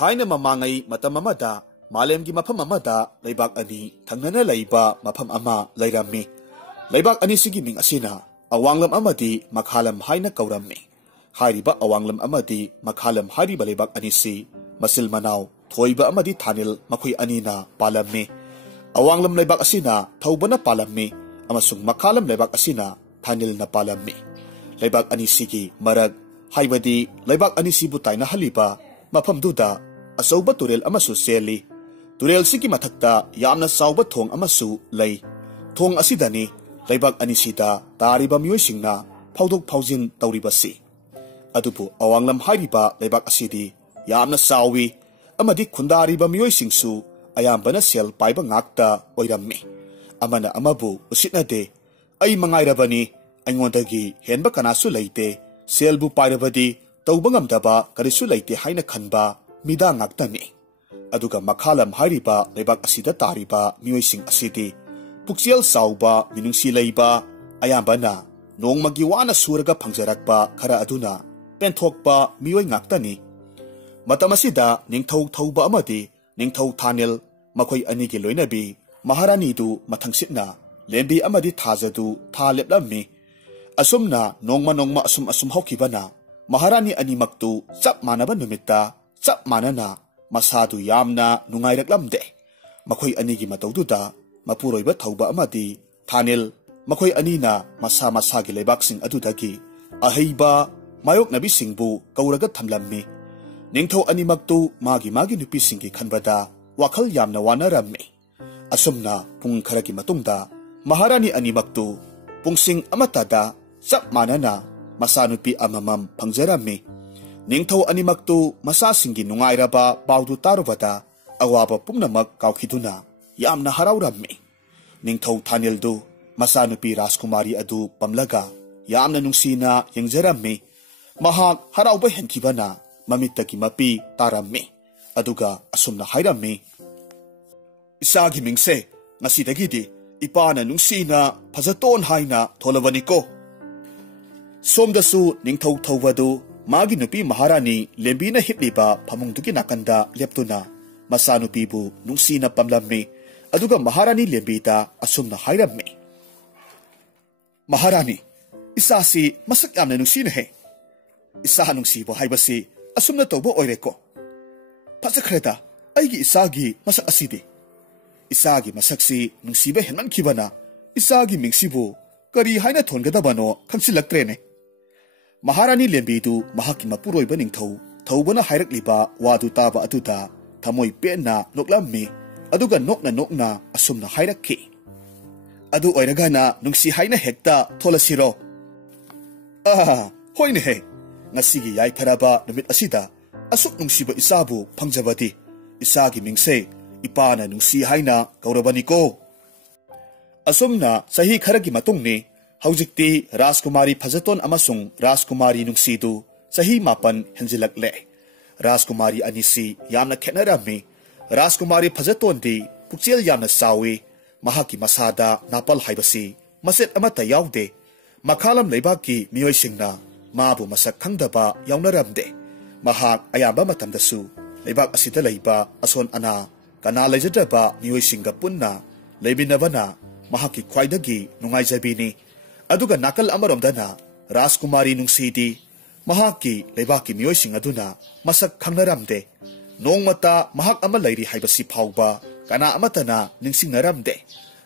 थाइना ममांगई मतम अमदा मालेमगी मफम अमदा लेबाक अनि थंगना लैबा मफम अमा लैरामी लेबाक अनि सिगी मिंग असिना अवांगलम अमदी मखालम हाइना कौरम्मी हारिबा अवांगलम अमदी मखालम हारिबा लेबाक अनि सि मसिल मनाव थोइबा अमदी थानिल मखुई अनिना पालम्मी अवांगलम लेबाक असिना थौबना पालम्मी अमसुंग मखालम लेबाक असिना थानिलना पालम्मी लेबाक अनि सिगी मरग हाइबदी लेबाक अनि सिबु ताइना हलिबा मफम दुदा असौबा तुरेल अमसु सेली तुरेल सिगी मथक्ता यामना साउबा थोंग अमसु लई थोंग असिदनी लेबाक अनि सिदा तारिबा मियोइसिंगना फाउदोक फाउजिन तौरिबसी अदुबु अवांगलम हारिबा लेबाक असिदी यामना साउवी अमदी खुंदारिबा मियोइसिंगसु अयाम्बना सेल पाइबा ngakta ओइरम्मी अमना अमबु उसितनदे अई मंगाइरबनी अइंगोंदगी हेनबा कनासु लैते सेलबु पाइरबदी तौबा ngamdaba करिसु लैते हाइना खनबा मिदा ngaktani aduga makhalam hairiba lebak asida tariba miyoising asidi pukchial sauba minungsi leiba ayambana nongmagi wana suraga phangjarakba khara aduna penthokpa miyoi ngaktani matamasida ningthau thauba amadi ningthau thanel makhoi ani gi loinabi maharani du mathangsitna lembi amadi thajadu tha leplammi asumna nongma asum hokibana maharani ani maktu chap manaba numitta chap manana masadu yamna nungairaklamde makhoi ani gi mataududa mapuroiba thauba amadi thanel makhoi anina masa gi lebak sing adudagi aheiba mayok nabi singbu kauraga thamlammi ningthau ani maktu magi nupi singgi khanbada wakhal yamna wanarammi asumna pung kharagi matungda maharani ani maktu pungsing amatada chap manana masanupi amamam phangjarammi ningthau ani maktu masa singgi nungairaba paudu tarubada awaba pumnamak kaukhiduna yamna haraurammi ningthau thanildu masanupi rajkumari adu pamlaga yamna nungsina yengjarammi mahak harauba henkibana mamittaki mapi tarammi aduga asumna hairammi isagi mingse ngasidagidi ipana nungsina phajaton haina tholawaniko somdasu ningthau thawadu magi nupi maharani lembina hipliba phamungduki nakanda leptuna masanupi bu nungsina pamlammi aduga maharani lembita asumna hairammi maharani isasi masak yamna nungsina he isa nungsibo haibasi asumna tobo oireko phajakreda aigi isagi masak asidi isagi masaksi nungsiba henman khibana isagi mingsibu kari haina thongadabano khangsilakrene maharani lembidu mahaki mapuroiba ningthau thaubana hairakliba wadu taba atuda thamoi penna noklammi aduga nokna asumna hairakki adu oiragana nungsi haina hekta tholasiro hoine he ngasigi yai tharaba numit asida asuk nungsiba isabu phangjabadi isagi mingse ipana nungsi haina kauраbaniko asumna sahi kharagi matungni haujikti rajkumari phajaton amasung rajkumari nungsidu sahi mapan henjilakle rajkumari anisi yamna khenarami rajkumari phajaton di pukchel yamna sawi mahaki masada napal haibasi maset amata yaude makhalam leibaki miyoisingna mabu masak khangdaba yaunaramde mahak ayamba matamdasu leibak asida leiba ason ana kana lejadaba miyoisinga punna leibinabana mahaki khwaidagi nungaijabini aduga nakal amaromdana rajkumari nungsidi mahaki leibaki miyoising aduna masak khangnaramde nongmata mahak ama lairi haibasi phauba kana amatana ningsingnaramde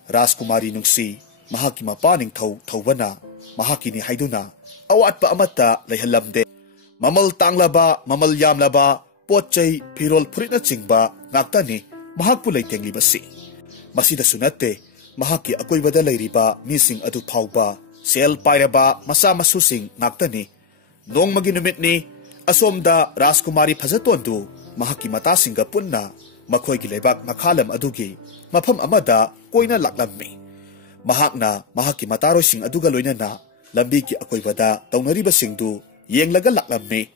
rajkumari nungsi mahaki mapa ningthau thawbana mahaki ni haiduna awatpa amata leihalamde mamal tanglaba mamal yamlaba potchai phirol furitna chingba ngaktani mahakpu leitenglibasi masida sunate mahaki akoibada leiriba mising adu phauba sel pairaba masa masusing ngaktani nongmagi numitni asomda rajkumari phajatondu mahaki matasinga punna makhoigi lebak makhalam adugi mafam amada koina laklammi mahakna mahaki matarosing aduga loinana lambi ki akoibada taunariba singdu yenglaga laklammi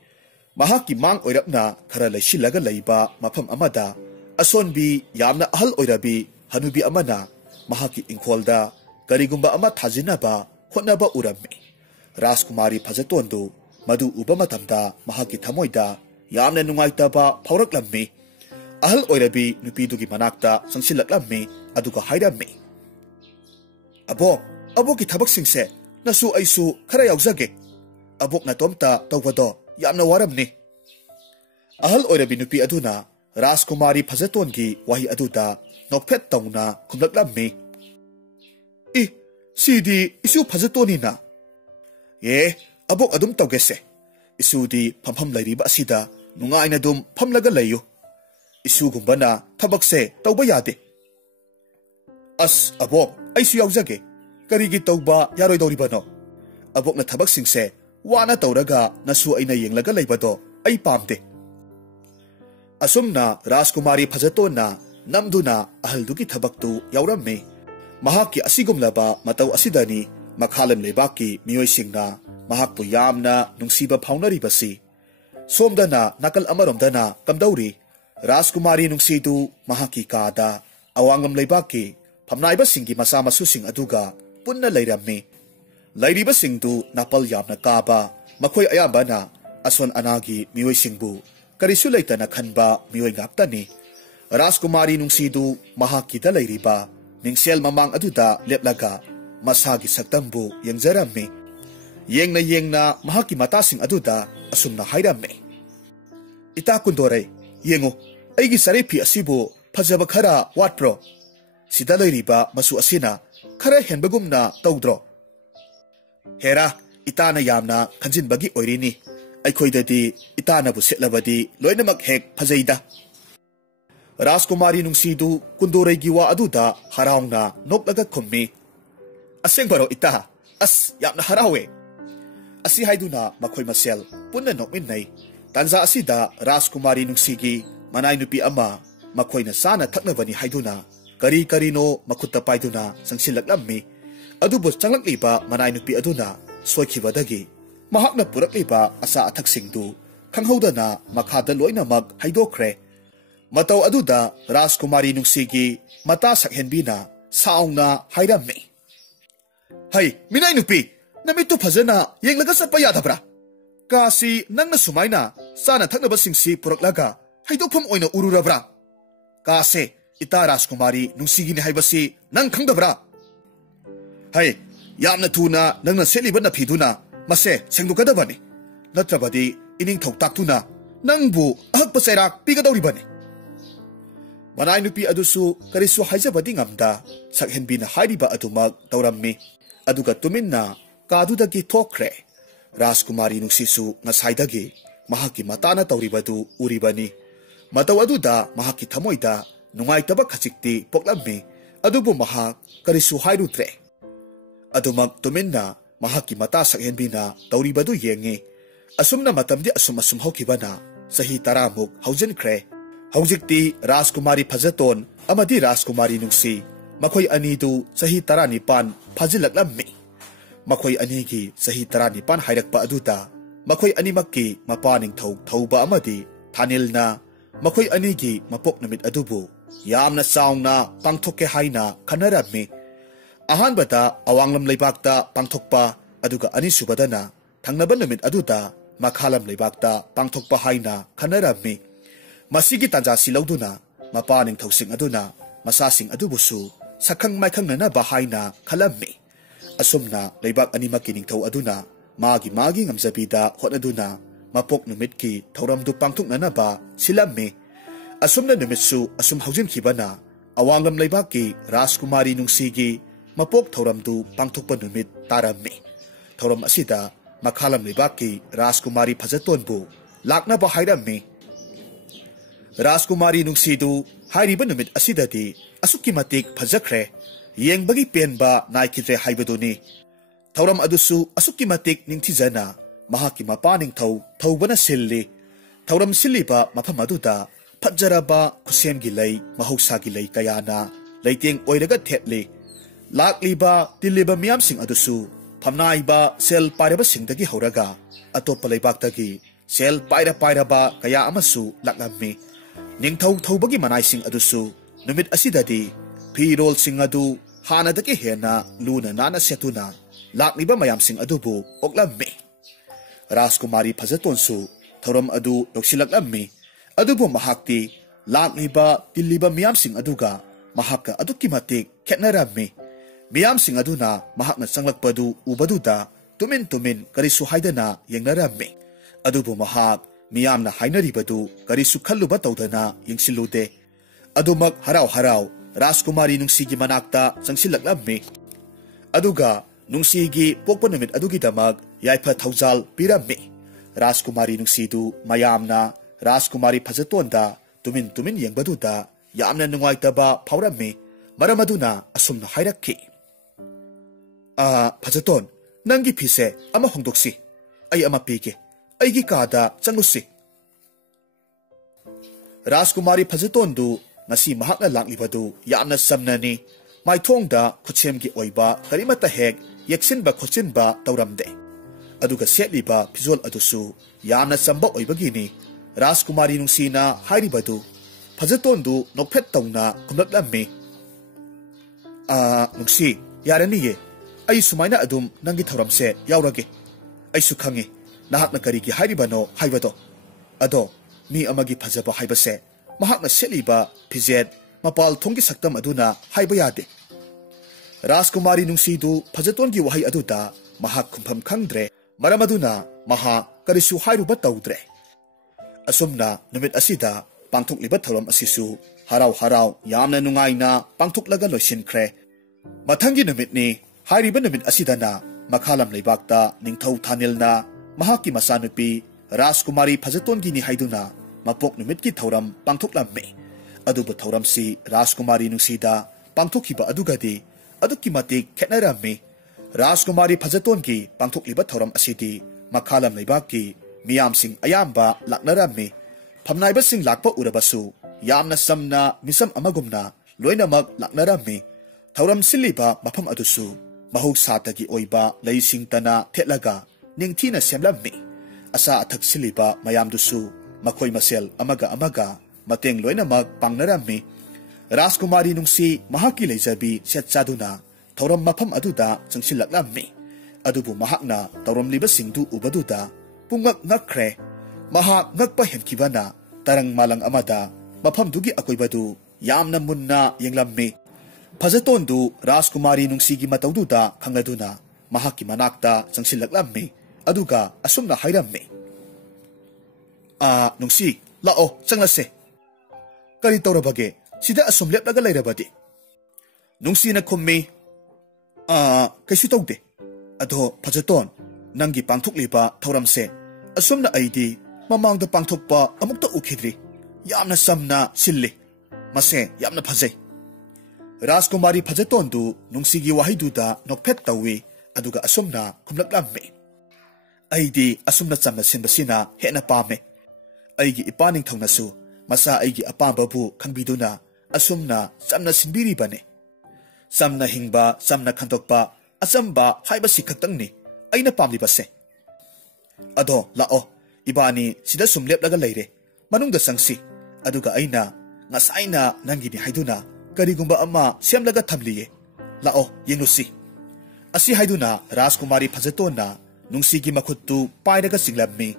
mahaki mang oirapna khara leisilaga leiba mafam amada asonbi yamna ahal oirabi hanubi amana mahaki ingkholda karigumba ama thajinaba hotnaba urammi rajkumari phajatondu madu uba matamda mahaki thamoida यामने नुंगाइतबा फाउरक्लम्मी अहल ओइरबी नुपीदुगी मनाक्ता संसिलक्लम्मी अदुगा हाइरम्मी अबोक की थबकसिंगसे नसु ऐसु खरा यावजगे अबोक नतोमता तौबदो यामना वारमनी अहल ओइरबी नुपी अदुना राजकुमारी फजतोनगी वही अदुदा नोफेट तौना खुमलक्लम्मी इ सीदी इसु फजतोनीना ये अबोक अदुम तौगेसे इसुदी फमफम लैरिबा असिदा नुंगाइना दुम फमलगा लैयु इसुगुंबना थबकसे तौबा यादे अस अबोक ऐसु यावजगे करिगी तौबा यारोइदौरिबनो अबोकना थबकसिंगसे वाना तौरगा नसु अइना येंगलगा लैबदो अइ पामदे असुमना राजकुमारी फजतोना नमदुना अहलदुगी थबकतु यावरम्मे महाकी असिगुमलबा मतौ असिदनी मखालम लेबाकी मियोइसिंगना महाकपु यामना नुंसीबा फाउनरिबसी सोमदना नकल अमरोमदना कमदौरी राजकुमारी नुंसीदु महाकी कादा अवांगम लेबाकी फमनाइबसिंगी मसा मसुसिंग अदुगा पुन्ना लैरम्मी लैरिबसिंगदु नापल यामना काबा मखोय अयाबना असोन अनागी मियोइसिंगबु करिसु लैतना खनबा मियोइ गाक्तनी राजकुमारी नुंसीदु महाकीदा लैरिबा निंगसेल ममांग अदुदा लेपलगा मसागी सक्तंबु यंगजरम्मी येंगना महाकी मतासिंग अदुदा असुमना हाइरम्मी इता कुंदोरे येंगो अइगी सरेफी असिबु फजबा खरा वाटप्रो सिदा लैरिबा मसु असिना खरा हेनबगुमना तौद्रो हेरा इताना यामना खंजिनबगी ओइरिनी अइखोइददी इतानाबु सेटलबदी लोइनमक हेक फजैदा राजकुमारी नुंसीदु कुंदोरेगी वा अदुदा हराउना नोकलगा खुम्मी असेंबरो इता अस यामना हरावे असि हाइदुना मखोइ मसेल पुन्ना नोकमिन्नै तंजा असिदा राजकुमारी नुंसीगी मनाइ नुपी अमा मखोइना साना थक्नबनी हाइदुना करी करीनो मखुत्ता पाइदुना संसिलक्लम्मी अदुबु चंगलक्लिबा मनाइ नुपी अदुना सोइखिबदगी महाकना पुरक्लिबा असा अथक्सिंगदु खंगहौदना मखादा लोइनमक हाइदोख्रे मतौ अदुदा राजकुमारी नुंसीगी मता सकहेनबीना साउना हाइरम्मी हाय मिनाइ नुपी नमित्तु फजना येंगलगा सत्पा यादबरा कासी नंगना सुमाइना साना थक्नबसिंगसी पुरक्लगा हाइदोखम ओइना उरुरबरा कासे इता राजकुमारी नुंसीगी ने हाइबसी नंग खंगदबरा हाय यामना थुना नंगना सेलिबा नफिदुना मसे सेंगदुकदबनी नत्रबदी इनिंग थौताक्तुना नंगबु अहक्पा चैराक पिगदौरिबनी मनाइ नुपी अदुसु करिसु हाइजबदी ngamda sakhenbina hairiba adumak taurammi aduga tuminna कादुदगी थोक्रे राजकुमारी नुंसीसु ngsaidagi mahaki matana tauribadu uribani matau aduda mahaki thamoida nungaitaba khachikti poklammi adubu mahak karisu hairutre adumak tuminna mahaki mata sakhenbina tauribadu yengi asumna matamdi asum hokibana sahi taramuk haujinkre haujikti राजकुमारी फजतोन amadi राजकुमारी नुंसी मखोय अनिदु sahi 19 फाजिलक्लम्मी मखोय अनिगी सही 19 हाइरक्पा अदुदा मखोय अनिमक्की मपानिंग थौबा अमदी थानिलना मखोय अनिगी मपोक नमित अदुबु यामना चाउना पांगथोके हाइना खनरम्मी अहानबदा अवांगलम लेबाकता पांगथोकपा अदुगा अनिसुबदना थंगनबा नमित अदुदा मखालम लेबाकता पांगथोकपा हाइना खनरम्मी मसिगी तंजासी लौदुना मपानिंग थौसिंग अदुना मसासिंग अदुबुसु सखंग माइखंगना बाहाइना खलम्मी असुमना लेबाक अनिमक्की निंगथौ अदुना मागी ngamjabida hotnaduna mapok numitki thauramdu pangthuknanaba silammi asumna numitsu asum haujin khibana awangam leibaki राजकुमारी नुंसीगी मपोक थौरमदु पांगथुकपा नुमित तारम्मी थौरम असिदा मखालम लेबाकी राजकुमारी फजतोनबु लाकनबा हाइरम्मी राजकुमारी नुंसीदु हाइरिबा नुमित असिददी असुक्की मतिक फजख्रे येंबगी पेनबा नाइकित्रे हाइबदुनी थौरम अदुसु असुक्की मतिक निंगथिजना महाकी मपानिंग थौबना सिल्ली थौरम सिल्लीबा मफम अदुदा फज्जरबा खुसेमगी लई महौसागी लई कयाना लैतेंग ओइरगा थेटली लाकलीबा तिल्लीबा मियामसिंग अदुसु फमनाइबा cell पाइरबा सिंगदगी हौरगा अतोप्पा लैबाक्तगी cell पाइरबा कया अमसु लाकलम्मी निंगथौ थौबगी मनाइसिंग अदुसु नुमित असिददी फिरोल सिंग अदु हानदगी हेना Luna नाना सेतुना लाकलीबा मयामसिंग अदुबु ओक्लम्मी राजकुमारी फजतोनसु थौरम अदु लोक्सिलक्लम्मी अदुबु महाक्ति लाक्लिबा तिल्लिबा मियामसिंग अदुगा महाक्का अदुक्कि मतिक खेतनरम्मी मियामसिंग अदुना महाक्ना चंगलक्पदु उबदुदा तुमिन तुमिन करिसु हाइदना येंगनरम्मी अदुबु महाक मियामना हाइनरिबदु करिसु खल्लुबा तौदना येंसिलुदे अदुमक हराव हराव राजकुमारी नुंसीगी मनाक्ता चंगसिलक्लम्मी अदुगा नुंसीगी पोकपा नुमित अदुगिदमक याइफा थौजाल पिरम्मी राजकुमारी नुंसीदु मयामना राजकुमारी फजतोंदा तुमिन तुमिन येंबदुदा यामना नुंगाइतबा फावरम्मी मरम अदुना असुमना हाइरक्खि फजतोन नंगी फिसे अमा होंदोक्सि अई अमा पीगे अईगी कादा चंगुसि राजकुमारी फजतोंदु ngasi mahakna laklibadu yamna samnani maithongda khuchemgi oiba karimata hek yeksinba khochinba tauramde aduga setliba phizol adusu yamna samba oibagini rajkumari nungsina hairibadu phajatondu nokphet tawna kumlaklammi nungsi yarani ye ai sumaina adum nangi thoramse yaurage ai su khangi nahakna karigi hairibano haibado ado mi amagi phajaba haibase महाकना सेलिबा फिजेट मपाल थोंगी सक्तम अदुना हाइबा यादे राजकुमारी नुंसीदु फजतोनगी वहाई अदुदा महाक खुंफम खंगद्रे मरम अदुना महा करिसु हाइरुबा तौद्रे असुमना नुमित असिदा पांथोकलिबा थौरम असिसु हराव हराव यामना नुंगाइना पांथोकलगा लोइसिनख्रे मथंगी नुमितनी हाइरिबा नुमित असिदाना मखालम लेबाकता निंगथौ थानिलना महाकी मसानुपी राजकुमारी फजतोनगी नि हाइदुना मपोक नुमित की थौरम पांथोकलम्मे अदुबु थौरमसी राजकुमारी नुसीदा पांथोकिबा अदुगदि अदुक्कि मतिक खेतनरम्मे राजकुमारी फजतोनगी पांथोकलिबा थौरम असिदि मखालम लेबाकि मियामसिंग अयाम्बा लाक्नरम्मे फमनाइबसिंग लाक्पा उरबसु यामना समना मिसम अमगुमना लोइनमक लाक्नरम्मे थौरम सिल्लिबा मफम अदुसु महौसातगी ओइबा लैसिंग तना थेटलगा निंगथीना सेमलम्मे असा अथक सिल्लिबा मयामदुसु मखोई मसेल अमगा अमगा मतेंग लोइनमक पांगनरम्मी राजकुमारी नुंसी महाकी लेजबी सेचादुना थौरम मफम अदुदा चंगसिलक्लम्मी अदुबु महाकना तौरमलिबा सिंगदु उबदुदा पुंगक ngakkhre महाक ngakpa हेमखिबना तरंग मालंग अमदा मफमदुगी अकोइबदु यामना मुन्ना येंगलम्मी फजतोंदु राजकुमारी नुंसीगी मतौदुदा खंगदुना महाकी मनाक्ता चंगसिलक्लम्मी अदुगा असुमना हाइरम्मी नुंसी लाओ चंगलसे करी तौरबगे सिदा असुम लेपलगा लेरबदि नुंसीना खुम्मी कैसु तौदे अदो फजतोन नंगी पांथोकलिबा थौरमसे असुमना अइदि ममांगदा पांथोकपा अमुक्ता उखिद्रि यामना समना सिल्ले मसे यामना फजै राजकुमारी फजतोंदु नुंसीगी वाहिदुदा नोकफेट तौवे अदुगा असुमना खुमलक्लम्मे अइदि असुमना चमना सिनबसिना हेना पामे अइगी इपानिंग थौनसु मसा अइगी अपांबबु खंगबिदुना असुमना चमना सिनबिरिबने समना हिंगबा समना खंतोकपा असंबा हाइबसि खक्तंगनि अइना पामलिबसे अदो लाओ इबानी सिदा सुमलेपलगा लेरे मनुंगदा संगसि अदुगा अइना ngसाइना नंगिनि हाइदुना करिगुंबा अमा सेमलगा थमलिये लाओ येंगुसि असि हाइदुना राजकुमारी फजतोना नुंसीगी मखुत्तु पाइरगा सिंगलम्मी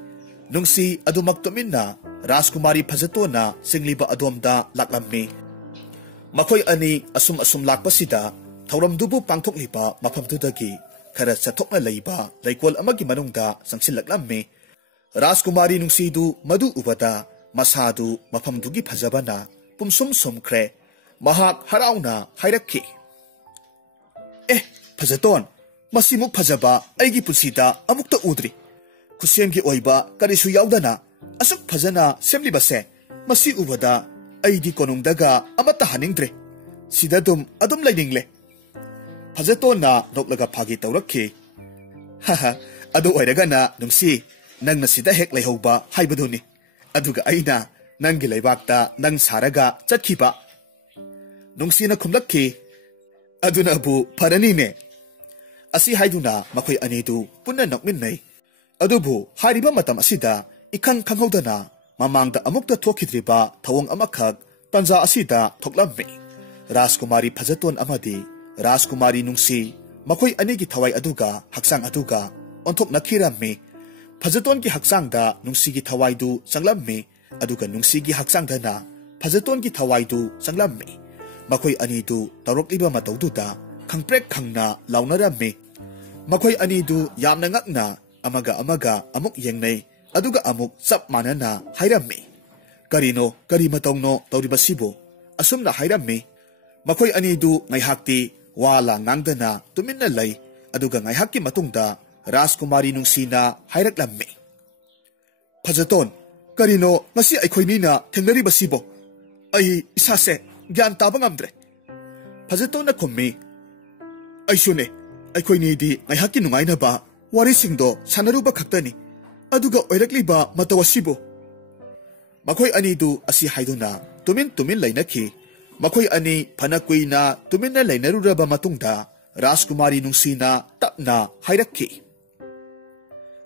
नुंसी अदुमक तुमिन्ना राजकुमारी फजतोना सिंगलिबा अदोमदा लाक्लम्मी मखोय अनि असुम असुम लाक्पसिदा थौरमदुबु पांथोकलिबा मफमदुदगी खरा चथोकना लैबा लैकोल अमगी मनुंगदा संगसिलक्लम्मी राजकुमारी नुंसीदु मदु उबदा मसादु मफमदुगी फजबना पुमसुम सुमख्रे महाक हराउना हाइरक्खि फजतोन मसिमुक फजबा अइगी पुसिदा अमुक्ता उद्रि खुसेमगी ओइबा करिसु याउदना असुक फजना सेमलिबसे मसि उबदा अइदी कोनुंगदगा अमता हनिंगद्रे सिदादुम अदुम लैनिंगले फजतोना नोकलगा फागी तौरक्खि हाहा अदु ओइरगना नुंसी नंगना सिदा हेक लैहौबा हाइबदुनि अदुगा अइना नंगी लैबाकता नंग सारगा चटखिबा नुंसीना खुमलक्खि अदुनाबु फरनीने असि हाइदुना मखोय अनिदु पुन्ना नोकमिन्नै अदुबु हारिबा मतम असिदा इखंग खंगौदना ममांगदा अमुक्ता थोखिद्रिबा थवंग अमखक तंजा असिदा थोकलम्मे राजकुमारी फजतोन अमदी राजकुमारी नुंसी मखोय अनिगी थवाई अदुगा हक्सांग अदुगा ओंथोक नखिरम्मे फजतोन की हक्सांग दा नुंसी की थवाइदु संगलम्मे अदुगा नुंसी की हक्सांग दना फजतोन की थवाइदु संगलम्मे मखोई अनीदु तौरक्लिबा मतौदुदा खंगप्रेक खंगना लाउनरम्मे मखोई अनीदु यामना ngakna amaga amuk yengnei aduga amuk chap manana hairamme karino kari matongno tawribasibo asumna hairamme makhoi anidu ngaihakti wala ngangdana tuminna lay aduga ngaihakki matungda Rajkumari nungsina hairaklamme Fajaton karino ngasi aikhoi na thengnaribasibo ai isase gyan taba ngamdre Fajaton na khommi aisune aikhoi ni di ngaihakki nungaina ba warisingdo sanaruba khaktani aduga oirakliba matawasibo makhoi anidu asi haiduna tumin lainakhi makhoi ani phanakuina tuminna lainaruraba matungda Rajkumari nungsina tapna hairakhi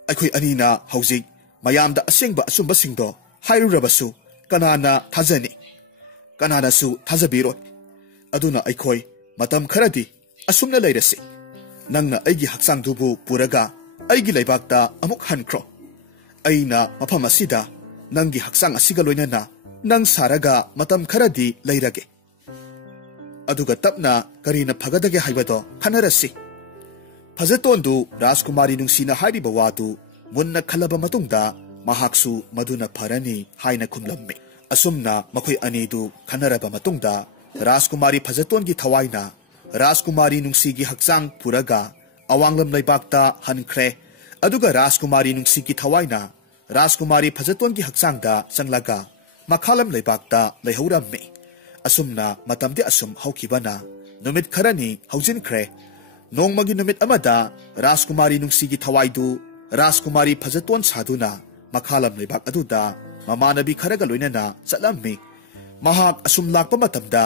aikhoi anina hauzik mayamda asengba asumba singdo hairurabasu kanana thajani kanana su thajabiro aduna aikhoi matam kharadi asumna lairasi nangna aigi haksang dubu puraga aigi laibakta amuk hankro aina mafam asida nangi haksang asiga loinana nang saraga matam kharadi lairage aduga tapna karina phagadage haibado khanarasi Fajatondu Rajkumari nungsina hairiba wadu munna khalaba matungda mahaksu maduna pharani haina khumlamme asumna makhoi anidu khanaraba matungda Rajkumari Fajaton gi thawaina Rajkumari nungsi gi hakchang puraga awanglam laibakta hankhre aduga Rajkumari nungsi gi thawaina Rajkumari Fajaton gi hakchang da sanglaga makhalam laibakta leihuramme asumna matamde asum haukibana numit kharani haujinkre nongmagi numit amada Rajkumari nungsi gi thawaidu Rajkumari Fajaton saduna makhalam laibak aduda mamanabi kharaga loinana chatlammi mahak asum lakpa matamda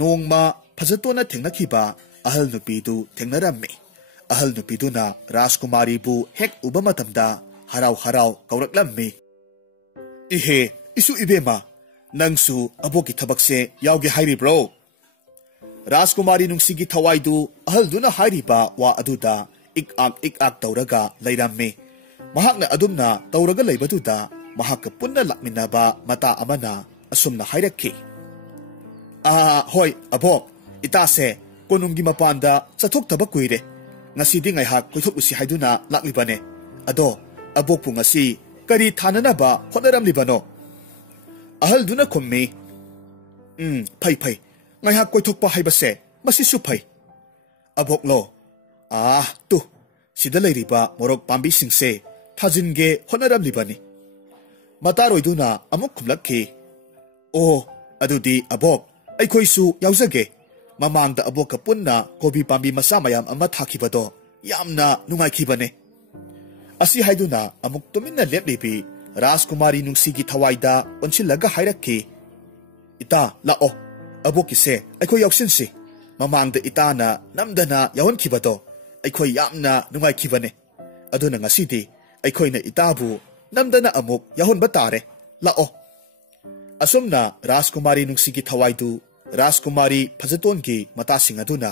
nongma Fajatona thengnakhiba ahal nupidu thengnaramme ahal nupiduna Rajkumari bu hek uba matamda harau kauraklamme ihe isu ibema nangsu aboki thabakse yauge hairi bro Rajkumari nungsi gi thawaidu ahal duna hairiba wa aduda ik ak tauraga lairamme mahakna adumna tauraga laibaduda mahak punna lakminaba mata amana asumna hairakhi hoi abok itase konungi mapanda chathok taba kuire ngasi di ngaihak koithok usi haiduna laklibane ado abokpu ngasi kari thanana ba honaram libano ahal duna khommi phai ngaihak koithok pa haibase masi su phai abok lo tu sida leiriba morok pambi singse thajinge honaram libani mataroiduna amuk khumlakhi adudi abok aikhoisu yaujage mamangda aboka punna kobi pambi masa mayam ama thakibado yamna nungaikibane asi haiduna amuk tuminna leplibi Rajkumari nungsi gi thawaida onsilaga hairakhi ita lao aboki se aikhoi yauksinsi mamangda itana namdana yahonkibado aikhoi yamna nungaikibane aduna ngasidi aikhoina itabu namdana amuk yahonba tare lao asumna Rajkumari nungsi gi thawaidu Rajkumari Fajaton gi matasing aduna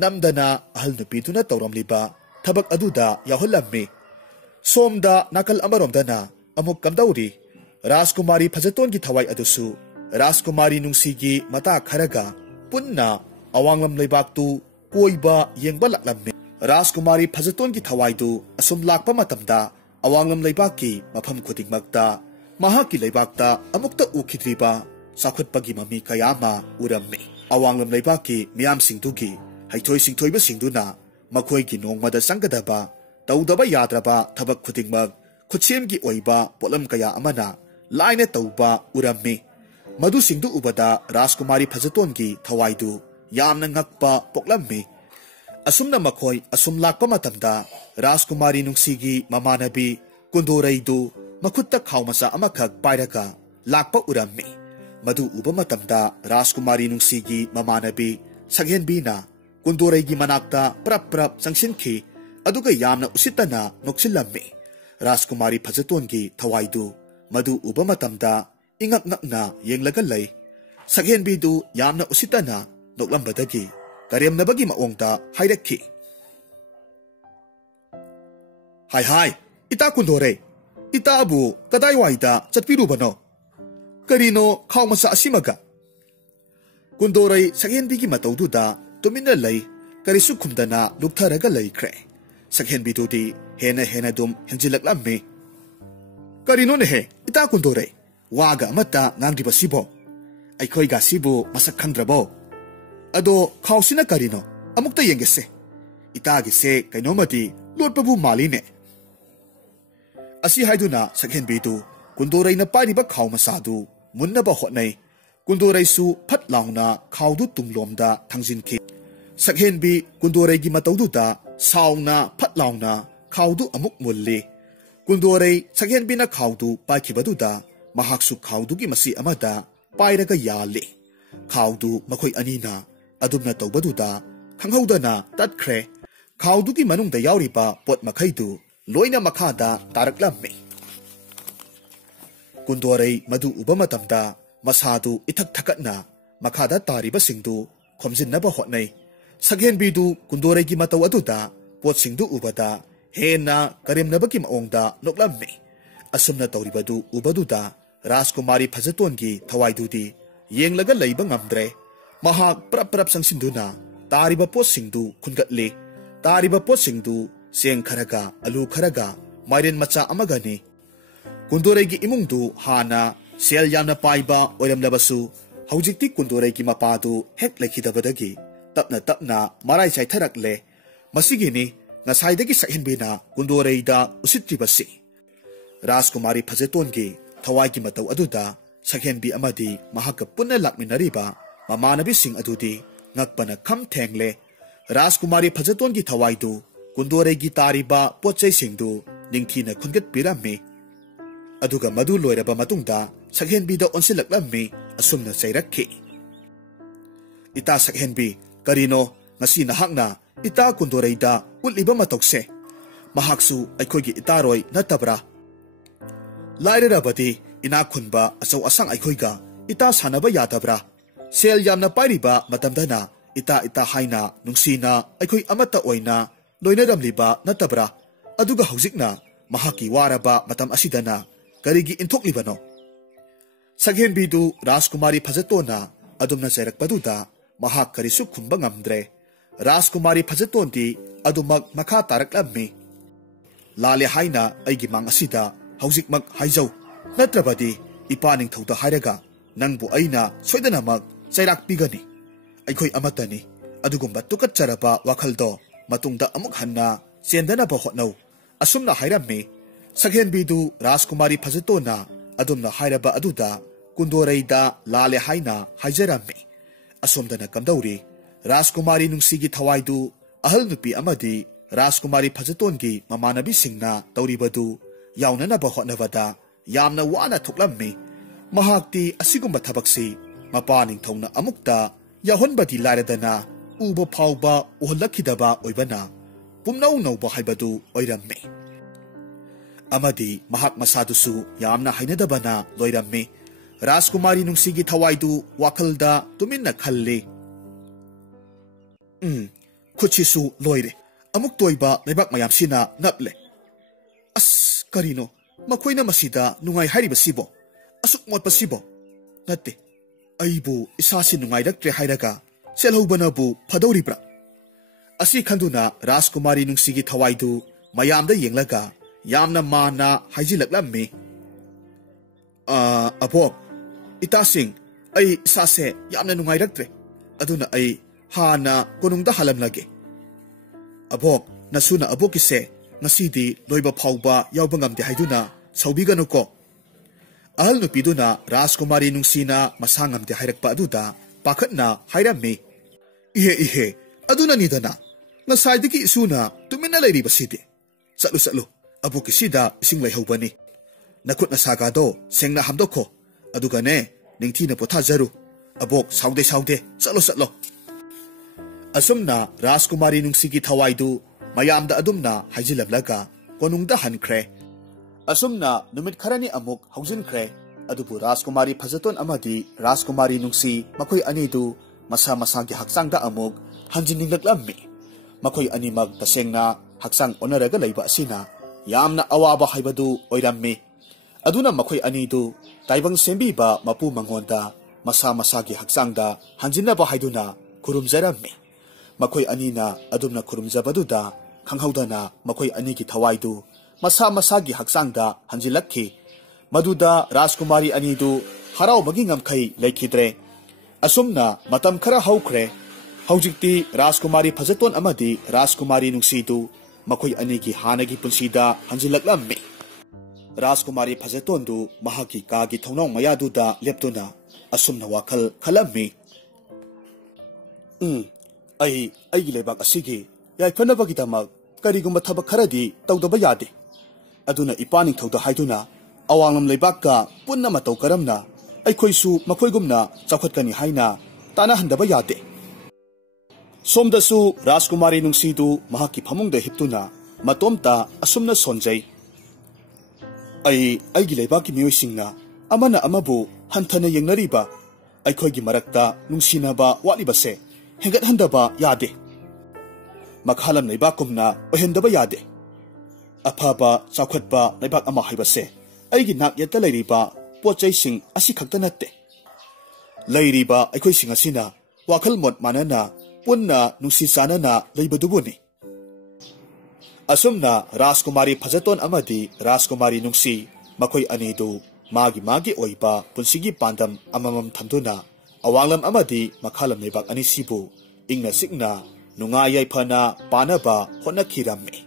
namdana ahal nupiduna tawramliba thabak aduda yahollamme somda nakal amaromdana amuk kamdauri Rajkumari Fajaton gi thawai adusu Rajkumari nungsi gi mata kharaga punna awanglam leibaktu koiba yengba laklamme Rajkumari Fajaton gi thawaidu asum lakpa matamda awanglam leibakki mafam khudingmakta mahaki leibakta amukta ukhidriba sakhutpagi mami kayama uramme awanglam leibaki miyam singdugi haithoi singthoiba singduna makhoi gi nongmada sanggadaba tawdaba yadraba thabak khudingmak khutchem gi oiba polam kaya amana laina tawba uramme madu singdu ubada Rajkumari Fajaton gi thawaidu yamna ngakpa poklamme asumna makhoi asum lakpa matamda Rajkumari nungsi gi mamanabi kundoraidu makhutta khawmasa amakhak pairaga lakpa uramme madu uba matamda Rajkumari nungsi gi mamanabi saghenbina kundorai gi manakta prap sangsinkhi aduga yamna usitana noksillamme Rajkumari Fajaton gi thawaidu madu uba matamda ingak-ngakna yenglaga lay saghenbidu yamna usitana noklambadagi karemnabagi maongda hairakhi hai ita kundorai Itabu kadai waida chatpirubano karino khaw masa asimaga kundorai sakhenbi gi mataududa tumina lay karisu khumdana luktharaga laikre sakhenbi dudi hena dum henjilaklammi karino ne he ita kundorai waga amata ngangdiba sibo aikhoi ga sibu masak khangdrabo ado khawsina karino amukta yengese ita gi se kainomati lotpabu maline asi haiduna sakhenbi du kundorai na pariba khaw masadu munnaba hotnai kundorai su phat launa khawdu tunglomda thangjinki sakhenbi kundorai gi mataududa sauna phat launa khawdu amuk mulli kundorai sakhenbi na khawdu paikhibaduda mahaksu khawdu gi masi amada pairaga yali khawdu makhoi anina adumna tawbaduda khanghaudana tatkhre khawdu gi manungda yauriba pot makhaidu loina makhada taraklammi kundorai madu ubama tamda masadu ithak thakatna makhada tariba singdu khomjinnaba hotnai sakhenbi du kundorai gi mataw aduda pot singdu ubada hena karimnaba ki maongda noklammi asumna tawribadu ubaduda Rajkumari Phajaton gi thawaidudi yenglaga leiba ngamdre mahak prap sangsinduna tariba pot singdu khungatli tariba pot singdu seng kharaga alu kharaga mairen macha amagani kundorai gi imungdu hana sel yamna paiba oiramlabasu haujikti kundorai gi mapadu hek lekhidabadagi tapna marai chai tharakle masigini ngasaidagi sakhenbina kundorai da usitribasi Rajkumari Phajaton gi thawai gi mataw aduda sakhenbi amadi mahaka punna lakminariba mamanabi sing adudi ngakpana kham thengle Rajkumari Phajaton gi thawai du kundorai gi tariba pochai singdu ningthina khungat pirami aduga madu loiraba matungda sakhenbi da onsilaklammi asumna chairakhi ita sakhenbi karino ngasi nahakna ita kundorai da uliba matokse mahaksu aikhogi itaroi natabra lairabadi ina khunba asau asang aikhoiga ita sanaba yadabra sel yamna pairiba matamdana ita haina nungsina aikhoi amata oina loinaramliba natabra aduga haujikna mahaki waraba matam asidana karigi intoklibano sakhenbi du Rajkumari Phajatona adumna chairakpaduda mahak karisu khumba ngamdre Rajkumari Phajaton di adumak makha taraklammi lale haina aigi mang asida haujikmak haijau natrabadi ipaning thauda hairaga nangbu aina soidanamak chairak pigani aikhoi amatani adugumba tukat charaba wakhaldo matungda amuk hanna chendana ba hotnau asumna hairammi sakhenbi du Rajkumari Phajatona adumna hairaba aduda kundorai da lale haina haijarammi asomdana kamdauri Rajkumari nungsigi thawai du ahal nupi amadi Rajkumari Phajaton gi mamanabi singna tauribadu yaunana ba hotnavada yamna wana thuklammi mahakti asigumba thabaksi mapaning thongna amukta yahonbadi lairadana uba phauba uhlakhidaba oibana pumnau nauba haibadu oirammi amadi mahak masadusu yamna hainadabana loirammi Rajkumari nungsigi thawaidu wakhalda tuminna khalli khuchisu loire amuk toiba leibak mayam sina naple as karino makoina masida nungai hariba sibo asuk motpa sibo natte aibu isasi nungai raktre hairaga selhobanabu phadoribra asi khanduna Rajkumari nungsigi thawaidu mayamda yenglaga yamna mana haijilaklammi abok itasing ai sase yamna nungai raktre aduna ai hana konungda halamlage abok nasuna abokise ngasidi loiba phauba yawba ngamde haiduna saubiganu ko ahal nupiduna Rajkumari nungsina masangamde hairakpa aduda pakhatna hairammi ihe aduna nidana ngasaidiki isuna tumina lairiba sidi satlu abokisida ising laihobani nakutna sagado sengna hamdokho adugane ningthina pothajaru abok saude satlo asumna Rajkumari nungsigi thawaidu mayamda adumna haijilablaga konungda hankre asumna numit kharani amuk haujinkre adubu Rajkumari Phajaton amadi Rajkumari nungsi makoi anidu masa gi hakchangda amuk hanjininglaklammi makoi animak tasengna hakchang onaraga leiba asina yamna awaba haibadu oirammi aduna makhoi ani du taibang sembi ba mapu mangonda masa masa gi hakchangda hanjinna ba haiduna kurumjarami makhoi ani na adumna kurumjabadu da khanghaudana makhoi ani gi thawai du masa masa gi hakchangda hanjilakhi maduda Rajkumari ani du harau bagi ngamkhai laikhidre asumna matam khara haukhre haujikti Rajkumari Phajaton amadi Rajkumari nungsi du makhoi ani gi hanagi punsida hanjilaklammi Rajkumari Phajaton du mahaki ka gi thonong mayadu da leptuna asumna wakhal khalammi ai gi lebak asigi yai phanabagi damak karigumba thabak kharadi tawdaba yade aduna ipani thawda haiduna awanglam lebak ka punna ma taw karamna aikhoisu makhoigumna chawkhatkani haina tana handaba yade somdasu Rajkumari nungsi du mahaki phamungda hiptuna matomta asumna sonjai ai gi lebak ki mioisingna amana amabu hanthana yengnariba aikhoigi marakta nungsinaba walibase hengat handaba yade makhalam leibakumna ohendaba yade afaba chawkhatba leibak ama haibase aigi nak yata leiriba pochai sing asi khakta natte leiriba aikhoi sing asina wakhal mot manana punna nungsi sanana leibadubuni asumna Rajkumari Phajaton amadi Rajkumari nungsi makhoi ani du magi oiba punsigi pandam amamam thamduna awanglam amadi makhalam leibak ani sibu ingna sikna nunga yaifana panaba honakhirammi